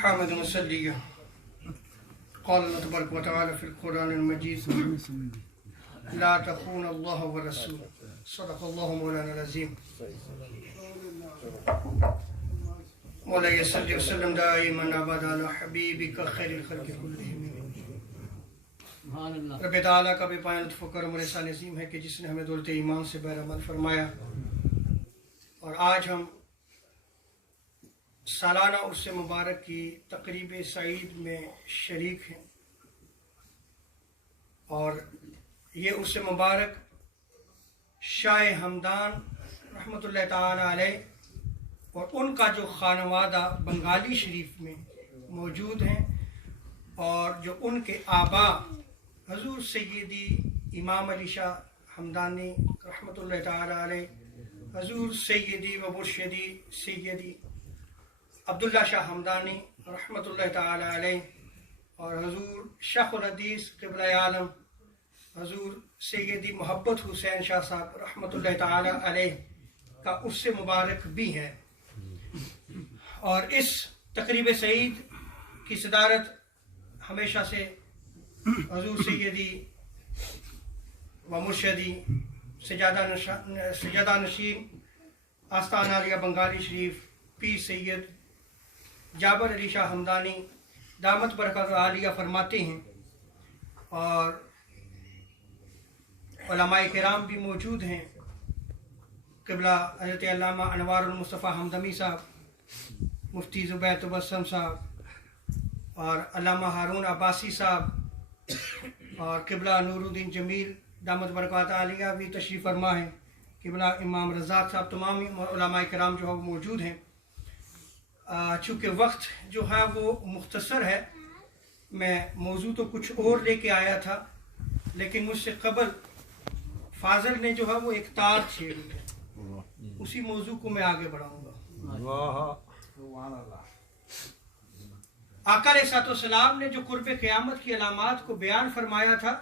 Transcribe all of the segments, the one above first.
हामिद मुसल्लिया क़ाल अल्लाह तबारक व तआला फ़िल क़ुरानिल मजीद ला तख़ूनु अल्लाह व रसूल सदक़ल्लाहु मौलाना अज़ीम मौला सल्लि व सल्लिम दाइमन अबदा अला हबीबिका खैरिल ख़ल्क़ि कुल्लिहिम। रब ताला का बेपाया लुत्फ़ व करम और एहसान अज़ीम है कि जिसने हमें दौलत ईमान से बहरमंद फरमाया और आज हम सालाना उर्स मुबारक की तक़रीब सईद में शरीक हैं। और ये उर्स मुबारक शाह हमदान रहमतुल्लाह ताला अलैह और उनका जो खानवादा बंगाली शरीफ में मौजूद हैं और जो उनके आबा हजूर सैयदी इमाम अली शाह हमदानी रहमतुल्लाह ताला अलैह, हजूर सैयदी व मुर्शिदी सैयदी अब्दुल्ला शाह हमदानी रहमतुल्लाह ताला अलैह और हजूर शेखुल हदीस क़िबला आलम हजूर सैयदी मोहब्बत हुसैन शाह साहब रहमतुल्लाह ताला अलैह का उससे मुबारक भी है। और इस तकरीब सईद की सदारत हमेशा से हजूर सैयदी व मुर्शिदी सजादा नशीन आस्ताना आलिया बंगाली शरीफ पीर सैयद जाबर अली शाह हमदानी दामत बरकत आलिया फरमाते हैं। और उलमाए किराम भी मौजूद हैं, क़िबला हज़रत अल्लामा अनवारुल मुस्तफ़ा हमदमी साहब, मुफ्ती ज़ुबैर तबस्सुम साहब और अल्लामा हारून अब्बासी साहब और क़िबला नूरुद्दीन जमील दामत बरकत आलिया भी तशरीफ़ फरमा है। क़िबला इमाम रज़ाक साहब तमाम उलमाए किराम जो है वो मौजूद हैं। चूँकि वक्त जो है वो मुख्तसर है, मैं मौजू तो कुछ और लेके आया था, लेकिन मुझसे कबल फाजल ने जो है वो एक तार छेड़ी है, उसी मौजू को मैं आगे बढ़ाऊंगा। आका अलैहिस्सलाम ने जो कुर्ब क़यामत की अलामात को बयान फरमाया था,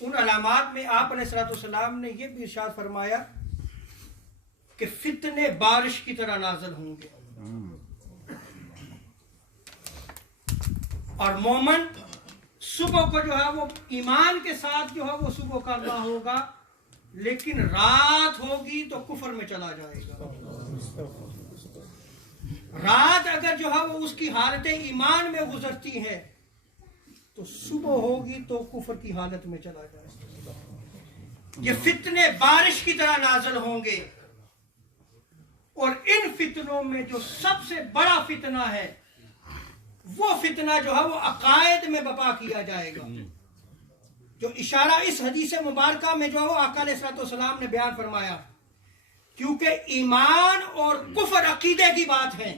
उन अलामात में आप अलैहिस्सलाम ने यह भी इरशाद फरमाया कि फितने बारिश की तरह नाज़िल होंगे और मोमन सुबह को जो है वो ईमान के साथ जो है वो सुबह करना होगा, लेकिन रात होगी तो कुफर में चला जाएगा। रात अगर जो है वो उसकी हालत ईमान में गुजरती है तो सुबह होगी तो कुफर की हालत में चला जाएगा। ये फितने बारिश की तरह नाज़िल होंगे और इन फितनों में जो सबसे बड़ा फितना है वो फितना जो है वो अकायद में बपा किया जाएगा, जो इशारा इस हदीस मुबारका में जो है वो आका अलैहिस्सलाम ने बयान फरमाया। क्योंकि ईमान और कुफर अकीदे की बात है।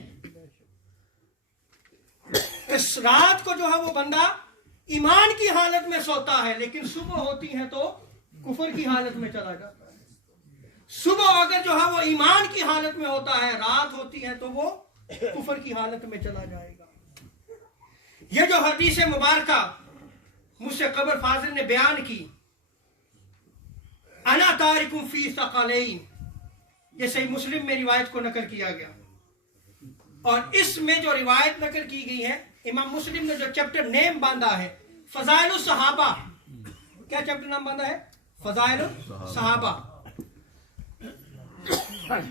इस रात को जो है वो बंदा ईमान की हालत में सोता है, लेकिन सुबह होती है तो कुफर की हालत में चला जाता है। सुबह अगर जो है वो ईमान की हालत में होता है, रात होती है तो वो कुफर की हालत में चला जाएगा। ये जो हदीस मुबारका मुझसे कबल फाजिल ने बयान की, अना तारिकुम फी सक़लैन, ये सही मुस्लिम में रिवायत को नकल किया गया। और इसमें जो रिवायत नकल की गई है, इमाम मुस्लिम ने जो चैप्टर नेम बांधा है फ़ज़ाइलुस सहाबा, क्या चैप्टर नाम बांधा है? फ़ज़ाइलुस सहाबा।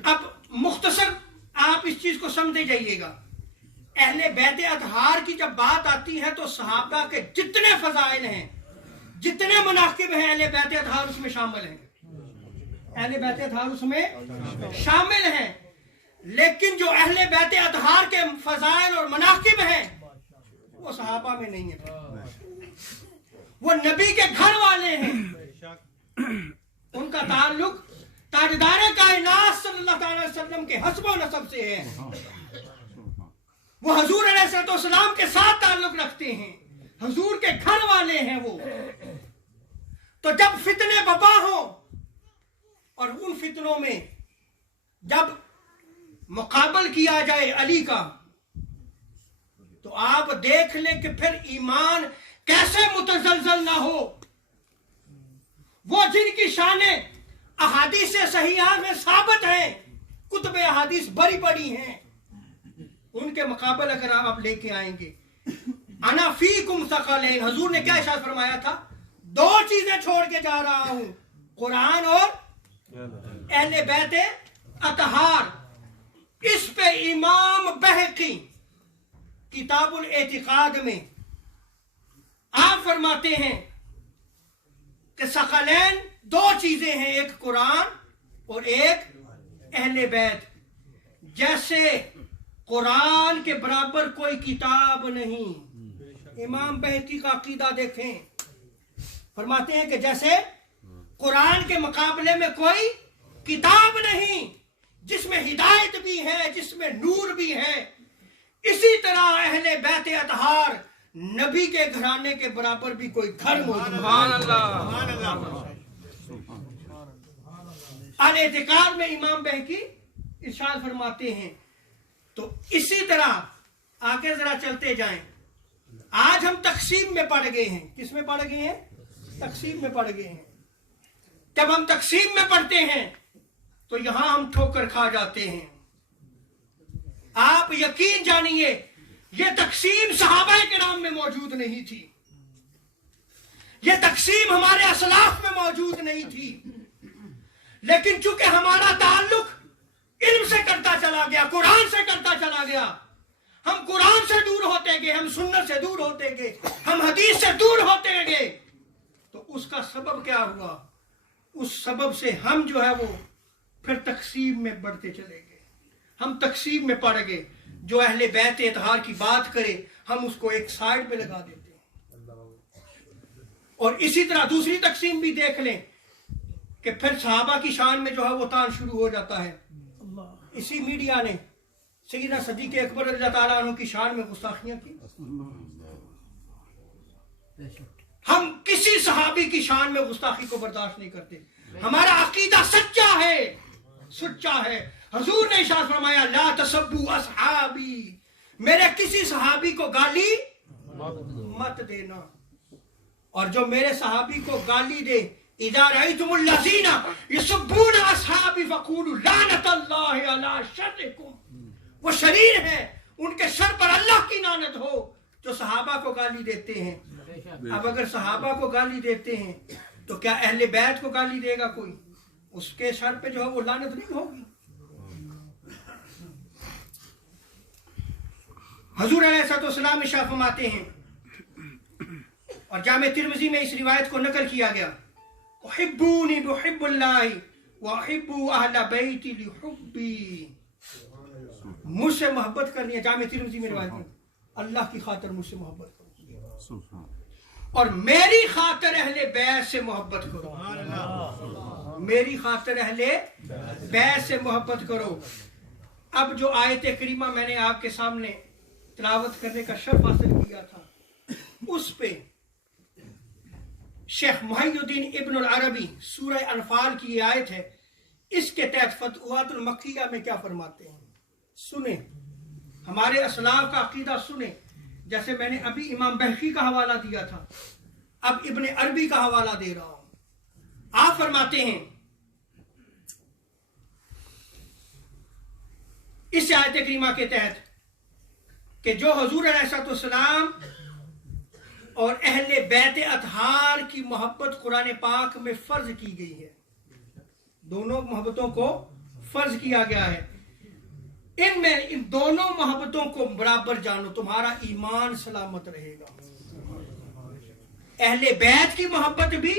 अब मुख्तसर आप इस चीज को समझते जाइएगा। अहले बैत अतहार की जब बात आती है तो सहाबा के जितने फजाइल हैं, जितने मुनाकिब हैं, अहले बैत अतहार उसमें शामिल हैं। अहले बैत अतहार उसमें शामिल हैं, लेकिन जो अहले बैत अतहार के फजाइल और मुनाकिब हैं वो सहाबा में नहीं है। वो नबी के घर वाले हैं, उनका ताल्लुक ताजदार कायनात सल्लल्लाहु अलैहि वसल्लम के हस्ब व नसब से है। वो हजूर अलैहिस्सलाम के साथ ताल्लुक रखते हैं, हजूर के घर वाले हैं वो। तो जब फितने बपा हो और उन फितनों में जब मुकाबल किया जाए अली का, तो आप देख लें कि फिर ईमान कैसे मुतज़लज़ल ना हो। वो जिनकी शाने अहादीस सहीहा में साबित है, कुतुब अहादीस बड़ी बड़ी हैं, उनके मुकाबले अगर आप लेके आएंगे, अना फीकुम सकलैन, हुजूर ने क्या इरशाद फरमाया था, दो चीजें छोड़ के जा रहा हूं, कुरान और अहले बैत अतहार। इस पे इमाम बहकी किताबुल एतिकाद में आप फरमाते हैं कि सकलैन दो चीजें हैं, एक कुरान और एक अहले बैत। जैसे कुरान के बराबर कोई किताब नहीं, इमाम बहकी का अकीदा देखें, फरमाते हैं कि जैसे कुरान के मुकाबले में कोई किताब नहीं जिसमें हिदायत भी है, जिसमें नूर भी है, इसी तरह अहले बैत अतहार नबी के घराने के बराबर भी कोई घर मौजूद अल एतिकाद में इमाम बहकी इरशाद फरमाते हैं। तो इसी तरह आगे जरा चलते जाएं। आज हम तकसीम में पड़ गए हैं, किस में पड़ गए हैं, तकसीम में पड़ गए हैं। जब हम तकसीम में पढ़ते हैं तो यहां हम ठोकर खा जाते हैं। आप यकीन जानिए, यह तकसीम सहाबा के नाम में मौजूद नहीं थी, यह तकसीम हमारे असलाफ में मौजूद नहीं थी, लेकिन चूंकि हमारा ताल्लुक इल्म से करता चला गया, कुरान से करता चला गया, हम कुरान से दूर होते गए, हम सुन्नत से दूर होते गए, हम हदीस से दूर होते गए, तो उसका सबब क्या हुआ, उस सबब से हम जो है वो फिर तकसीम में बढ़ते चले गए, हम तकसीम में पड़ गए। जो अहले बैत इत्हार की बात करे हम उसको एक साइड पे लगा देते हैं। और इसी तरह दूसरी तकसीम भी देख लें कि फिर सहाबा की शान में जो है वो तान शुरू हो जाता है। इसी मीडिया ने सैयदना सिद्दीक़ अकबर रज़ियल्लाहु ताला अन्हु की शान में गुस्ताखियां की। हम किसी सहाबी की शान में गुस्ताखी को बर्दाश्त नहीं करते। हमारा अकीदा सच्चा है, सच्चा है। हुजूर ने इरशाद फरमाया, ला तसब्बू असहाबी, मेरे किसी सहाबी को गाली मत देना। और जो मेरे सहाबी को गाली दे, इज़ा रअयतुमुल लज़ीना यसब्बूना असहाबी फक़ूलू लानतल्लाहि अला शर्रिकुम, वो शरीर है, उनके सर पर अल्लाह की लानत हो जो सहाबा को गाली देते हैं। अब अगर सहाबा को गाली देते हैं तो क्या अहले बैत को गाली देगा कोई? उसके सर पे जो है वो लानत नहीं होगी। हुजूर अलैहिस्सलाम इरशाद फरमाते हैं, और जामे तिर्मिज़ी में इस रिवायत को नकल किया गया, उहिब्बूनी बिहुब्बिल्लाहि व उहिब्बू अहले बैती लिहुब्बी, मुझसे मोहब्बत करनी है। जामे तिर्मिज़ी में रिवायत है, अल्लाह की खातिर मुझसे मोहब्बत करो और मेरी खातिर अहले बैत से मोहब्बत करो, मेरी खातिर अहले बैत से मोहब्बत करो। अब जो आयत करीमा मैंने आपके सामने तिलावत करने का शर्फ हासिल किया था, उस पे शेख मुहय्यिद्दीन इब्न अरबी सूरह अनफाल की ये आयत है, इसके तहत फतवातुल मक्किया में क्या फरमाते हैं सुने, हमारे असलाफ का अकीदा सुने। जैसे मैंने अभी इमाम बहकी का हवाला दिया था, अब इब्न अरबी का हवाला दे रहा हूं। आप फरमाते हैं इस आयत करीमा के तहत कि जो हुजूर अलैहिस्सलाम और अहले बैत अतहार की मोहब्बत कुरान पाक में फर्ज की गई है, दोनों मोहब्बतों को फर्ज किया गया है, इनमें इन दोनों मोहब्बतों को बराबर जानो, तुम्हारा ईमान सलामत रहेगा। अहले बैत की मोहब्बत भी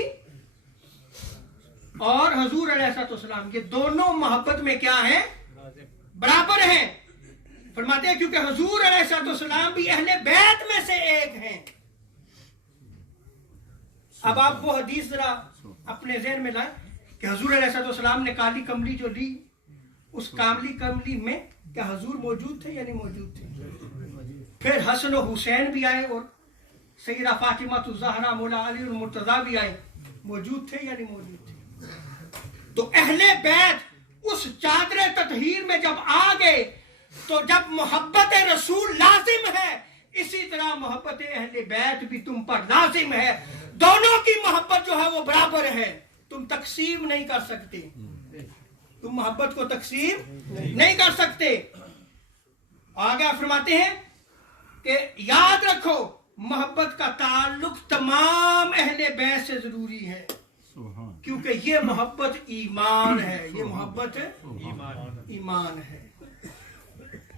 और हुजूर अलैहिस्सलाम, ये दोनों मोहब्बत में क्या है, बराबर हैं। फरमाते हैं क्योंकि हुजूर अलैहिस्सलाम भी अहले बैत में से एक हैं। अब आप वो हदीस जरा अपने ज़हन में लाएं कि हुजूर अलैहिस्सलाम ने काली कमली जो ली, उस काली कमली में क्या हुजूर मौजूद थे या नहीं मौजूद थे? फिर हसन और हुसैन भी आए और सैयदा फातिमा ज़हरा मौला अली और मुर्तज़ा भी आए, मौजूद थे या नहीं मौजूद थे? तो अहले बैत उस चादर ततहीर में जब आ गए, तो जब मोहब्बत रसूल लाजिम है, इसी तरह मोहब्बत अहले बैत भी तुम पर लाजिम है। दोनों की मोहब्बत जो है वो बराबर है, तुम तकसीम नहीं कर सकते। तुम मोहब्बत को तकसीम नहीं कर सकते। आगे फरमाते हैं कि याद रखो मोहब्बत का ताल्लुक तमाम अहले बैत से जरूरी है, क्योंकि ये मोहब्बत ईमान है, ये मोहब्बत ईमान है।